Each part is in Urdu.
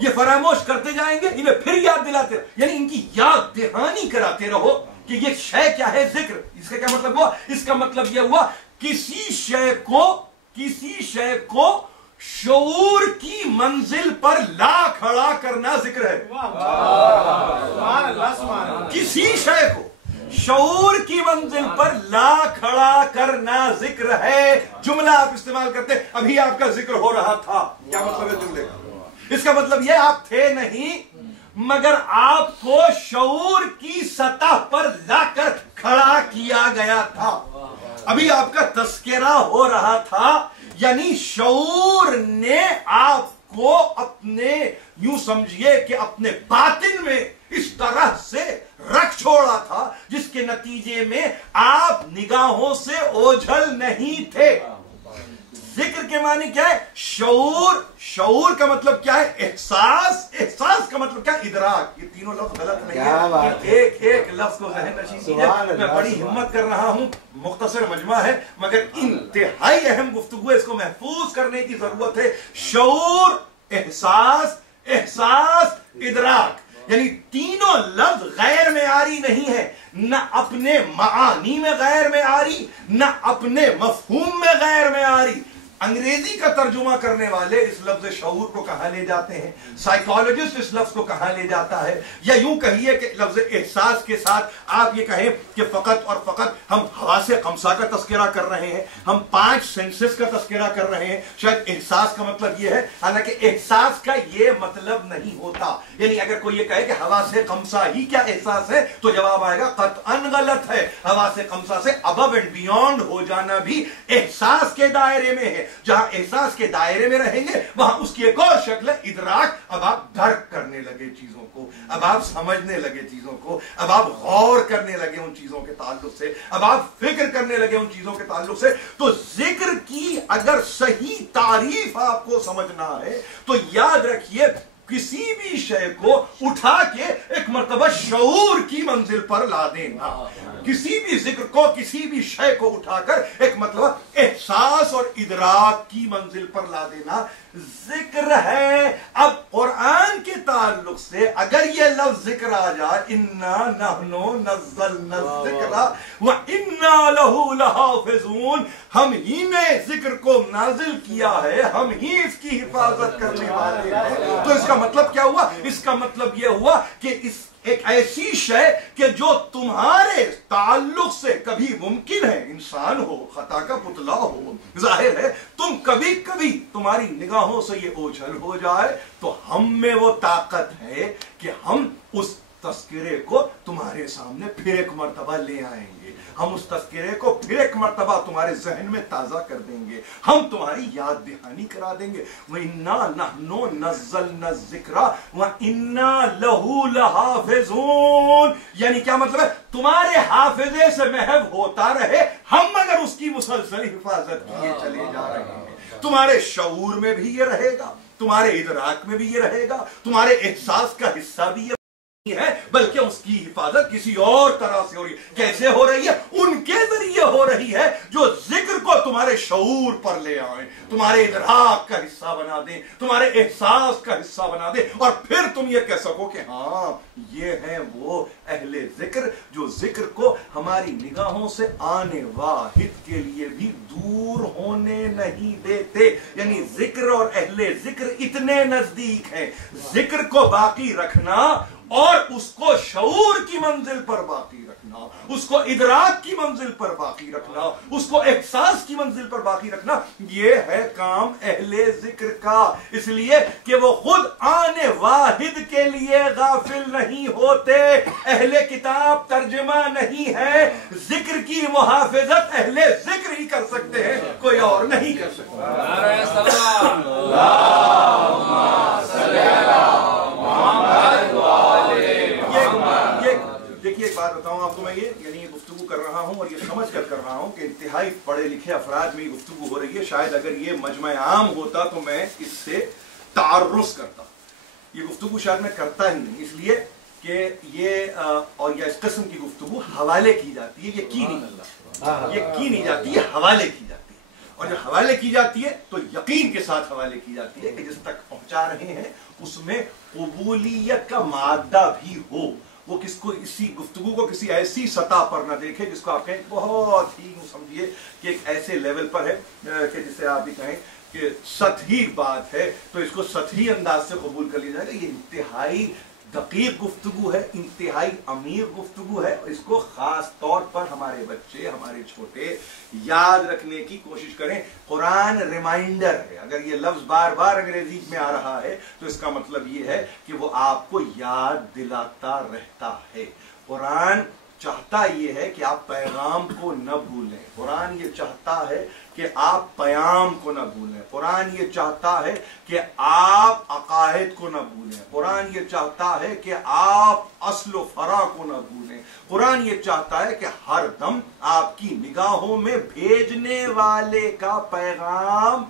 یہ فراموش کرتے جائیں گے، انہیں پھر یاد دلاتے رہو، یعنی ان کی یاد دہانی کراتے رہو کہ یہ شے کیا ہے ذکر۔ اس کا کیا مطلب ہوا؟ اس کا مطلب یہ ہوا کسی شے کو شعور کی منزل پر لا کھڑا کرنا ذکر ہے۔ کسی شے کو شعور کی منزل پر لا کھڑا کرنا ذکر ہے۔ جملہ آپ استعمال کرتے ابھی آپ کا ذکر ہو رہا تھا، کیا مطلب ہے جملے کا؟ اس کا مطلب یہ آپ تھے نہیں، مگر آپ کو شعور کی سطح پر لا کر کھڑا کیا گیا تھا۔ ابھی آپ کا تذکرہ ہو رہا تھا، یعنی شعور نے آپ کو اپنے، یوں سمجھیے کہ اپنے باطن میں اس طرح سے رکھ چھوڑا تھا جس کے نتیجے میں آپ نگاہوں سے اوجھل نہیں تھے۔ ذکر کے معنی کیا ہے؟ شعور کا مطلب کیا ہے؟ احساس کا مطلب کیا ہے؟ ادراک۔ یہ تینوں لفظ غلط نہیں ہے، ایک لفظ کو ذہن نشین کیجئے۔ میں بڑی ہمت کر رہا ہوں، مختصر مجمع ہے مگر انتہائی اہم گفتگو ہے، اس کو محفوظ کرنے کی ضرورت ہے۔ شعور، احساس، ادراک، یعنی تینوں لفظ غیر معیاری نہیں ہے، نہ اپنے معانی میں غیر معیاری، نہ اپنے مفہوم میں غیر معیاری۔ انگریزی کا ترجمہ کرنے والے اس لفظ شعور کو کہاں لے جاتے ہیں، سائیکالوجسٹ اس لفظ کو کہاں لے جاتا ہے، یا یوں کہیے کہ لفظ احساس کے ساتھ آپ یہ کہیں کہ فقط اور فقط ہم حواس خمسہ کا تذکرہ کر رہے ہیں، ہم 5 سینسز کا تذکرہ کر رہے ہیں، شاید احساس کا مطلب یہ ہے، حالانکہ احساس کا یہ مطلب نہیں ہوتا۔ یعنی اگر کوئی یہ کہے کہ حواس خمسہ ہی کیا احساس ہے تو جواب آئے گا قطعاً غلط ہے۔ حواس خمسہ سے ابو اینڈ بیونڈ ہو جانا بھی احساس کے دائرے میں ہے۔ جہاں احساس کے دائرے میں رہیں گے وہاں اس کی ایک اور شکل ہے ادراک۔ اب آپ درک کرنے لگے چیزوں کو، اب آپ سمجھنے لگے چیزوں کو، اب آپ غور کرنے لگے ان چیزوں کے تعلق سے، اب آپ فکر کرنے لگے ان چیزوں کے تعلق سے۔ تو ذکر کی اگر صحیح تعریف آپ کو سمجھنا ہے تو یاد رکھیے کسی بھی شے کو اٹھا کے ایک مرتبہ شعور کی منزل پر لا دینا، کسی بھی ذکر کو، کسی بھی شے کو اٹھا کر ایک مرتبہ احساس اور ادراک کی منزل پر لا دینا ذکر ہے۔ اب قرآن کے تعلق سے اگر یہ لفظ ذکر آ جائے، انا نحن نزلنا الذکر وانا لہ لحافظون، ہم ہی نے ذکر کو نازل کیا ہے، ہم ہی اس کی حفاظت کرنے والے ہیں، تو اس کا مطلب کیا ہوا؟ اس کا مطلب یہ ہوا کہ اس ایک ایسی شے کہ جو تمہارے تعلق سے کبھی ممکن ہے انسان ہو، خطا کا پتلا ہو، ظاہر ہے تم کبھی کبھی تمہاری نگاہوں سے یہ اوجھل ہو جائے، تو ہم میں وہ طاقت ہے کہ ہم اس تذکرے کو تمہارے سامنے پھر ایک مرتبہ لے آئیں گے، ہم اس تذکرے کو پھر ایک مرتبہ تمہارے ذہن میں تازہ کر دیں گے، ہم تمہاری یاد دہانی کرا دیں گے۔ وَإِنَّا نَحْنُ نَزَّلْنَا الذِّكْرَ وَإِنَّا لَهُ لَحَافِظُونَ، یعنی کیا مطلب ہے؟ تمہارے حافظے سے محو ہوتا رہے، ہم مگر اس کی مسلسل حفاظت کیے چلے جا رہے ہیں۔ تمہارے شعور میں بھی یہ رہے گا، تمہارے ادراک میں بھی یہ رہے گا، تمہارے احساس کا حصہ بھی یہ ہے، بلکہ اس کی حفاظت کسی اور طرح سے ہو رہی ہے۔ کیسے ہو رہی ہے؟ ان کے ذریعے ہو رہی ہے جو ذکر کو تمہارے شعور پر لے آئیں، تمہارے ادراک کا حصہ بنا دیں، تمہارے احساس کا حصہ بنا دیں، اور پھر تم یہ کہہ سکو کہ ہاں یہ ہیں وہ اہل ذکر جو ذکر کو ہماری نگاہوں سے آنے واحد کے لیے بھی دور ہونے نہیں دیتے۔ یعنی ذکر اور اہل ذکر اتنے نزدیک ہیں، ذکر کو باقی رکھنا اور اس کو شعور کی منزل پر باقی رکھنا، اس کو ادراک کی منزل پر باقی رکھنا، اس کو احساس کی منزل پر باقی رکھنا، یہ ہے کام اہل ذکر کا۔ اس لیے کہ وہ خود آنے واحد کے لیے غافل نہیں ہوتے۔ اہل کتاب ترجمہ نہیں ہے، ذکر کی محافظت اہل ذکر ہی کر سکتے ہیں، کوئی اور نہیں کر سکتا۔ دیکھیے ایک بات بتاؤں آپ کو، میں یہ یعنی گفتگو کر رہا ہوں اور یہ سمجھ کر رہا ہوں کہ انتہائی پڑھے لکھے افراد میں یہ گفتگو ہو رہی ہے۔ شاید اگر یہ مجمع عام ہوتا تو میں اس سے تعرض کرتا، یہ گفتگو شاید میں کرتا ہی نہیں، اس لیے کہ یہ اور یا اس قسم کی گفتگو حوالے کی جاتی ہے، یہ کی نہیں جاتی، یہ حوالے کی جاتی ہے۔ اور جب حوالے کی جاتی ہے تو یقین کے ساتھ حوالے کی جاتی ہے کہ جس تک پہنچا رہے ہیں اس میں قبولیت کا مادہ بھی ہو. وہ کس کو اسی گفتگو کو کسی ایسی سطح پر نہ دیکھے جس کو آپ کہیں بہت ہی سمجھیے کہ ایک ایسے لیول پر ہے کہ جسے آپ بھی کہیں کہ سطحی بات ہے تو اس کو سطحی انداز سے قبول کر لیا جائے گا. یہ انتہائی دقیق گفتگو ہے, انتہائی امیر گفتگو ہے. اس کو خاص طور پر ہمارے بچے, ہمارے چھوٹے یاد رکھنے کی کوشش کریں. قرآن ریمائنڈر ہے. اگر یہ لفظ بار بار انگریزی میں آ رہا ہے تو اس کا مطلب یہ ہے کہ وہ آپ کو یاد دلاتا رہتا ہے. قرآن چاہتا یہ ہے کہ آپ پیغام کو نہ بھولیں. قرآن یہ چاہتا ہے کہ آپ پیام کو نہ بھولیں. قرآن یہ چاہتا ہے کہ آپ عقائد کو نہ بھولیں. قرآن یہ چاہتا ہے کہ آپ اصل و فرع کو نہ بھولیں. قرآن یہ چاہتا ہے کہ ہر دم آپ کی نگاہوں میں بھیجنے والے کا پیغام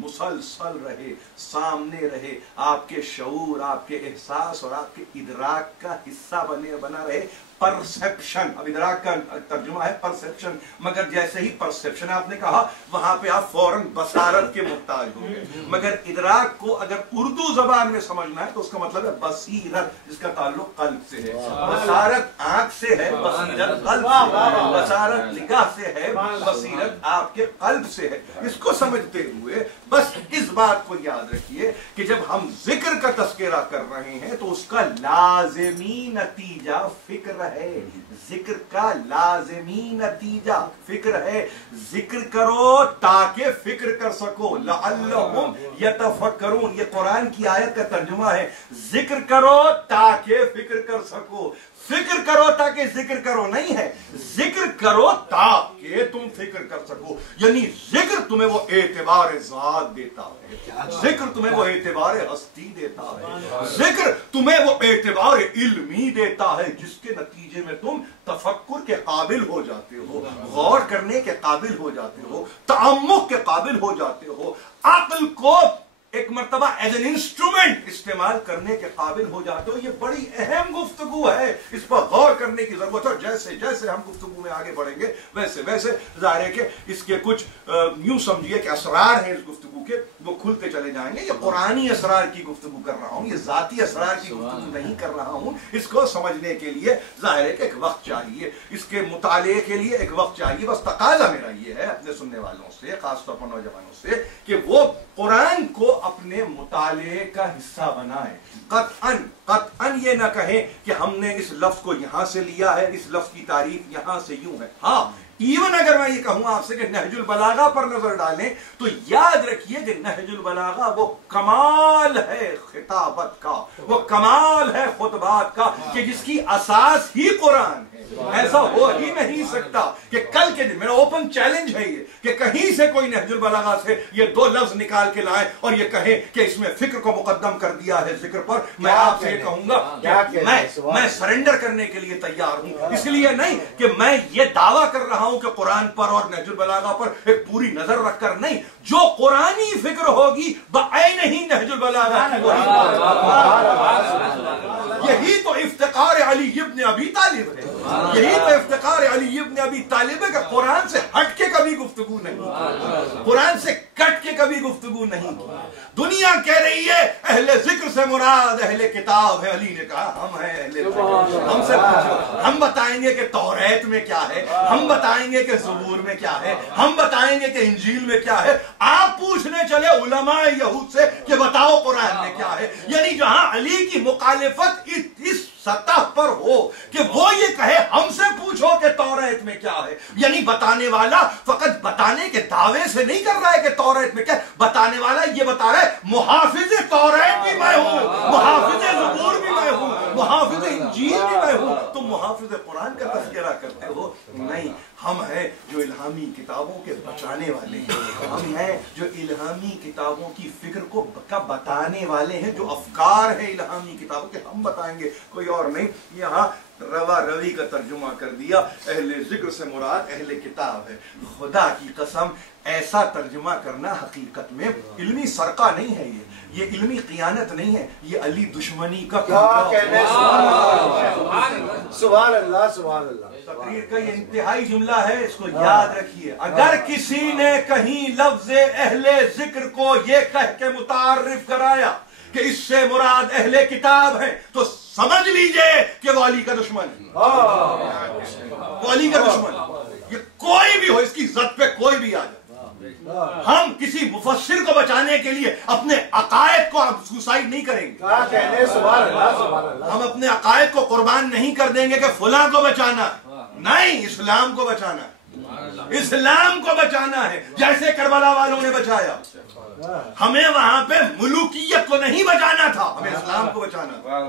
مسلسل رہے, سامنے رہے, آپ کے شعور, آپ کے احساس اور آپ کے ادراک کا حصہ بنا رہے. پرسپشن, اب ادراک کا ترجمہ ہے پرسپشن, مگر جیسے ہی پرسپشن آپ نے کہا وہاں پہ آپ فوراً بصارت کے محتاج ہو گئے. مگر ادراک کو اگر اردو زبان میں سمجھنا ہے تو اس کا مطلب ہے بصیرت, جس کا تعلق قلب سے ہے. بصارت آنکھ سے ہے, بصیرت قلب سے ہے. بصارت نگاہ سے ہے, بصیرت آپ کے قلب سے ہے. اس کو سمجھتے ہوئے بس اس بات کو یاد رکھیے کہ جب ہم ذکر کا تذکرہ کر رہے ہیں تو اس کا لازمی نتیجہ فکر ہے. ذکر کا لازمی نتیجہ فکر ہے. ذکر کرو تاکہ فکر کر سکو. لعلہم یتفکرون, یہ قرآن کی آیت کا ترجمہ ہے. ذکر کرو تاکہ فکر کر سکو. فکر کرو تاکہ ذکر کرو نہیں ہے, ذکر کرو تاکہ تم فکر کر سکو. یعنی ذکر تمہیں وہ اعتبار ذات دیتا ہے, ذکر تمہیں وہ اعتبار ہستی دیتا ہے, ذکر تمہیں وہ اعتبار علمی دیتا ہے جس کے نتیجے میں تم تفکر کے قابل ہو جاتے ہو, غور کرنے کے قابل ہو جاتے ہو, تعمق کے قابل ہو جاتے ہو, عقل کو ایک مرتبہ ایز این انسٹرومنٹ استعمال کرنے کے قابل ہو جاتے ہو. یہ بڑی اہم گفتگو ہے, اس پر غور کرنے کی ضرورت ہے. جیسے جیسے ہم گفتگو میں آگے بڑھیں گے ویسے ویسے ظاہر ہے کہ اس کے کچھ یوں سمجھیے کہ اسرار ہیں اس گفتگو کے, وہ کھلتے چلے جائیں گے. یہ قرآنی اسرار کی گفتگو کر رہا ہوں, یہ ذاتی اسرار کی گفتگو نہیں کر رہا ہوں. اس کو سمجھنے کے لیے ظاہر ہے کہ ایک وقت چاہیے, اس کے مطالعے کے لیے ایک وقت چاہیے. بس تقاضا میرا یہ ہے اپنے سننے والوں سے, خاص طور پر نوجوانوں سے, کہ وہ قرآن کو اپنے مطالعے کا حصہ بنائیں. قطعاً یہ نہ کہیں کہ ہم نے اس لفظ کو یہاں سے لیا ہے, اس لفظ کی تعریف یہاں سے یوں ہے. ہاں ایون اگر میں یہ کہوں آپ سے کہ نہج البلاغہ پر نظر ڈالیں تو یاد رکھیے کہ نہج البلاغہ وہ کمال ہے خطابت کا, وہ کمال ہے خطبات کا کہ جس کی اساس ہی قرآن ہے. ایسا ہو ہی نہیں سکتا کہ کل کے دن, میرا اوپن چیلنج ہے یہ, کہ کہیں سے کوئی نہج البلاغہ سے یہ دو لفظ نکال کے لائیں اور یہ کہیں کہ اس میں فکر کو مقدم کر دیا ہے ذکر پر. میں آپ سے یہ کہوں گا میں سرنڈر کرنے کے لیے تیار ہوں, اس لیے نہیں کہ میں یہ دعویٰ کر رہا ہوں کہ قرآن پر اور نہج البلاغہ پر ایک پوری نظر رکھ کر نہیں. جو قرآنی فکر ہوگی بعین ہی نہج البلاغہ کی یہی تو افتقار علی ابن ابی طالب ہے, یہی تو افتقار علی ابن ابی طالب ہے کہ قرآن سے ہٹ کے کبھی گفتگو نہیں, قرآن سے کٹ کے کبھی گفتگو نہیں کی. دنیا کہہ رہی ہے اہل ذکر سے مراد اہل کتاب ہے. علی نے کہا ہم ہیں اہل ذکر, ہم سے پوچھو, ہم بتائیں گے کہ توریت میں کیا ہے, ہم بتائیں گے کہ زبور میں کیا ہے, ہم بتائیں گے کہ انجیل میں کیا ہے. آپ پوچھنے چلے علماء یہود سے کہ بتاؤ قرآن میں کیا ہے. یعنی جہاں علی کی مخالفت اس سطح پر ہو کہ وہ یہ کہے ہم سے پوچھو کہ توریت میں کیا ہے, یعنی بتانے والا فقط بتانے کے دعوے سے نہیں کر رہا ہے کہ توریت میں کیا ہے, بتانے والا یہ بتا رہا ہے محافظ توریت بھی میں ہوں, محافظ زبور بھی میں ہوں, محافظ انجیل بھی میں ہوں. تم محافظ قرآن کا تذکرہ کرتے ہو نہیں. ہم ہیں جو الہامی کتابوں کے بچانے والے ہیں, ہم ہیں جو الہامی کتابوں کی فکر کو بتانے والے ہیں, جو افکار ہیں الہامی کتابوں کے ہم بتائیں گے, کوئی اور نہیں. یہاں روا روی کا ترجمہ کر دیا, اہل ذکر سے مراد اہل کتاب ہے. خدا کی قسم ایسا ترجمہ کرنا حقیقت میں علمی سرقہ نہیں ہے, یہ علمی خیانت نہیں ہے, یہ علی دشمنی کا سبحان اللہ سبحان اللہ. تقریر کا یہ انتہائی جملہ ہوتا ہے اس کو یاد رکھیے. اگر کسی نے کہیں لفظ اہل ذکر کو یہ کہہ کے متعارف کرایا کہ اس سے مراد اہل کتاب ہے تو سمجھ لیجئے کہ وہ علی کا دشمن ہے. وہ علی کا دشمن ہے. یہ کوئی بھی ہو, اس کی ضد پہ کوئی بھی آ جائے. ہم کسی مفسر کو بچانے کے لیے اپنے عقائد کو سوسائڈ نہیں کریں گے. ہم اپنے عقائد کو قربان نہیں کر دیں گے کہ فلاں کو بچانا ہے. نہیں, اسلام کو بچانا ہے. اسلام کو بچانا ہے جیسے کربلا والوں نے بچایا. ہمیں وہاں پہ ملوکیت کو نہیں بچانا تھا, ہمیں اسلام کو بچانا تھا.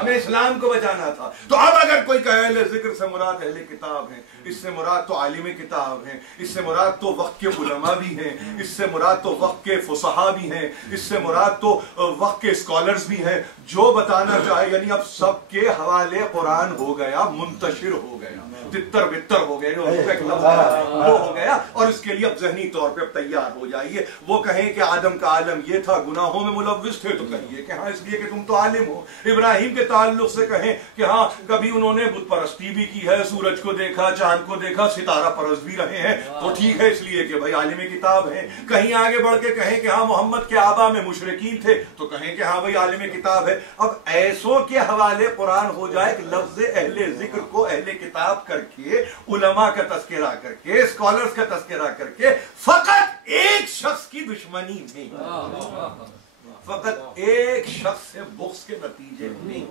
ہمیں اسلام کو بچانا تھا. تو اب اگر کوئی کہے اہل ذکر سے مراد اہل کتاب ہیں, اس سے مراد تو عالم کتاب ہیں, اس سے مراد تو وقت کے علماء بھی ہیں, اس سے مراد تو وقت کے فصحا بھی ہیں, اس سے مراد تو وقت کے اسکالرز بھی ہیں, جو بتانا چاہے, یعنی اب سب کے حوالے قرآن ہو گیا, منتشر ہو گیا, تتر بتر ہو گیا, وہ ہو گیا. اور اس کے لیے اب ذہنی طور پہ تیار ہو جائیے. وہ کہیں کہ آدم کا عالم یہ تھا, گناہوں میں ملوث تھے, تو کہیے کہ ہاں اس لیے کہ تم تو عالم ہو. ابراہیم کے تعلق سے کہیں کہ ہاں کبھی انہوں نے بت پرستی بھی کی ہے, سورج کو دیکھا, چاند کو دیکھا, ستارہ پرست بھی رہے ہیں, تو ٹھیک ہے اس لیے کہ بھائی عالم کتاب ہیں. کہیں آگے بڑھ کے کہیں کہ ہاں محمد کے آبا میں مشرکین تھے, تو کہیں کہ ہاں بھائی عالم کتاب ہے. اب ایسوں کے حوالے قرآن ہو جائے کہ لفظ اہل ذکر کو اہل کتاب کر کے, علماء کا تذکرہ کر کے, اسکالرز کا تذکرہ کر کے, فقط ایک شخص کی دشمنی میں, فقط ایک شخص سے بغض کے نتیجے میں,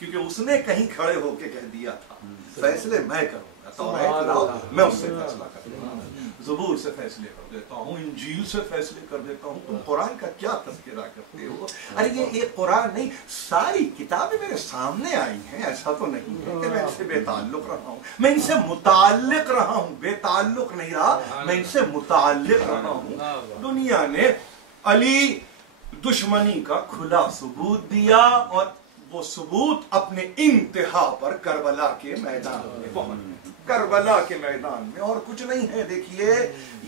کیونکہ اس نے کہیں کھڑے ہو کے کہہ دیا تھا فیصلے میں کروں گا, توریت لاؤ میں اس سے فیصلہ کر دیتا ہوں, زبور سے فیصلے کر دیتا ہوں, انجیل سے فیصلے کر دیتا ہوں. تم قرآن کا کیا تذکرہ کرتے ہو؟ ارے یہ قرآن نہیں, ساری کتابیں میرے سامنے آئی ہیں. ایسا تو نہیں ہے کہ میں ان سے بے تعلق رہا ہوں, میں ان سے متعلق رہا ہوں. بے تعلق نہیں رہا, میں ان سے متعلق رہا ہوں. دنیا نے علی دشمنی کا کھلا ثبوت دیا, اور وہ ثبوت اپنے انتہا پر کربلا کے میدان میں پہنچ گئے. کربلا کے میدان میں, اور کچھ نہیں ہے. دیکھیے,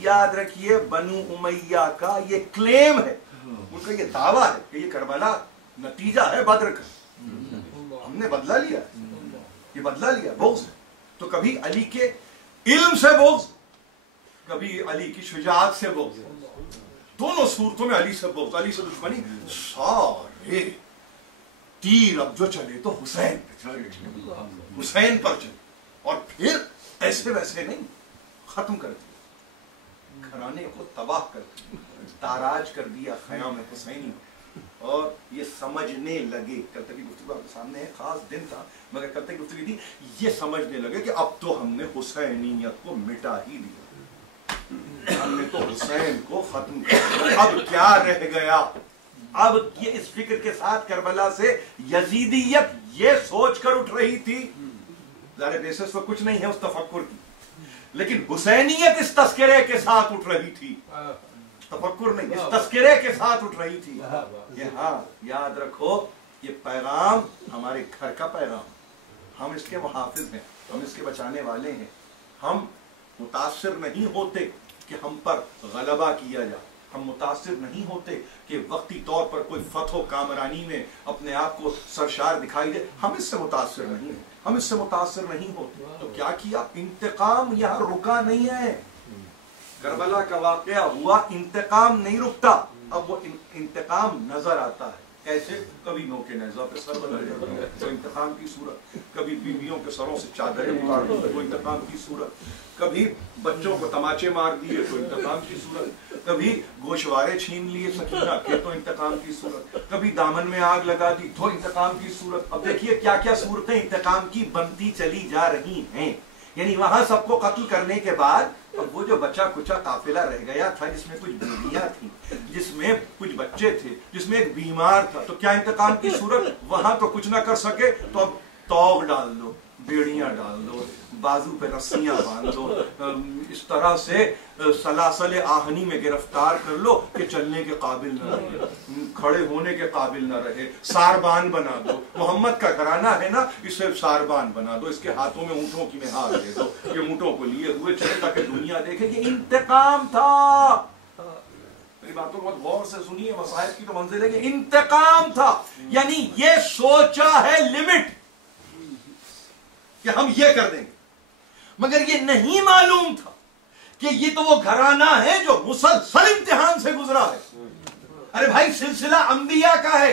یاد رکھیے, بنو امیہ کا یہ کلیم ہے, ان کا یہ دعویٰ ہے کہ یہ کربلا نتیجہ ہے بدر کا. ہم نے بدلہ لیا, یہ بدلہ لیا, بغض ہے. تو کبھی علی کے علم سے بغض, کبھی علی کی شجاعت سے بغض. دونوں صورتوں میں علی سے بغض, علی سے دشمنی. سارے تیر اب جو چلے تو حسین پہ چلے, حسین پر چلے, اور پھر ایسے ویسے نہیں, ختم کر دیا, گھرانے کو تباہ کر دیا, تاراج کر دیا خیام حسینی. اور یہ سمجھنے لگے, کل تک کی گفتگو آپ کے سامنے ہے, خاص دن تھا مگر کل تک گفتگو تھی, یہ سمجھنے لگے کہ اب تو ہم نے حسینیت کو مٹا ہی دیا, ہم نے تو حسین کو ختم کر دیا, اب کیا رہ گیا. اب یہ اس فکر کے ساتھ کربلا سے یزیدیت یہ سوچ کر اٹھ رہی تھی, ظاہر بیسس پر کچھ نہیں ہے اس تفکر کی, لیکن حسینیت اس تذکرے کے ساتھ اٹھ رہی تھی, تفکر نہیں, اس تذکرے کے ساتھ اٹھ رہی تھی. یہ ہاں یاد رکھو, یہ پیغام ہمارے گھر کا پیغام, ہم اس کے محافظ ہیں, ہم اس کے بچانے والے ہیں. ہم متاثر نہیں ہوتے کہ ہم پر غلبہ کیا جائے, ہم متاثر نہیں ہوتے کہ وقتی طور پر کوئی فتح و کامرانی میں اپنے آپ کو سرشار دکھائی دے, ہم اس سے متاثر نہیں ہیں, ہم اس سے متاثر نہیں ہوتے. تو کیا کیا, انتقام یہاں رکا نہیں ہے. کربلا کا واقعہ ہوا, انتقام نہیں رکتا. اب وہ انتقام نظر آتا ہے, کیسے, کبھی نو کے نیزہ پہ سر بنا دیا تو انتقام کی صورت, کبھی بیویوں کے سروں سے چادریں اتار دی تو انتقام کی صورت, کبھی بچوں کو تماچے مار دیے تو انتقام کی صورت, کبھی گوشوارے چھین لیے سکینہ کے تو انتقام کی صورت, کبھی دامن میں آگ لگا دی تو انتقام کی صورت. اب دیکھیے کیا کیا صورتیں انتقام کی بنتی چلی جا رہی ہیں. یعنی وہاں سب کو قتل کرنے کے بعد اب وہ جو بچا کچا قافلہ رہ گیا تھا, جس میں کچھ بیویاں تھیں, جس میں کچھ بچے تھے, جس میں ایک بیمار تھا, تو کیا انتقام کی صورت, وہاں تو کچھ نہ کر سکے تو اب توغ ڈال دو, بیڑیاں ڈال دو, بازو پہ رسیاں باندھ دو, اس طرح سے سلاسل آہنی میں گرفتار کر لو کہ چلنے کے قابل نہ رہے, کھڑے ہونے کے قابل نہ رہے, ساربان بنا دو. محمد کا گھرانہ ہے نا, اسے ساربان بنا دو, اس کے ہاتھوں میں اونٹوں کی مہار دے دو, یہ اونٹوں کو لیے ہوئے چلے تاکہ دنیا دیکھے. یہ انتقام تھا. میری باتوں کو بہت غور سے سنیے, مسائل کی تو منزل ہے کہ انتقام تھا. یعنی یہ سوچا ہے لمٹ کہ ہم یہ کر دیں گے. مگر یہ نہیں معلوم تھا کہ یہ تو وہ گھرانہ ہے جو مسلسل امتحان سے گزرا ہے. ارے بھائی سلسلہ انبیاء کا ہے,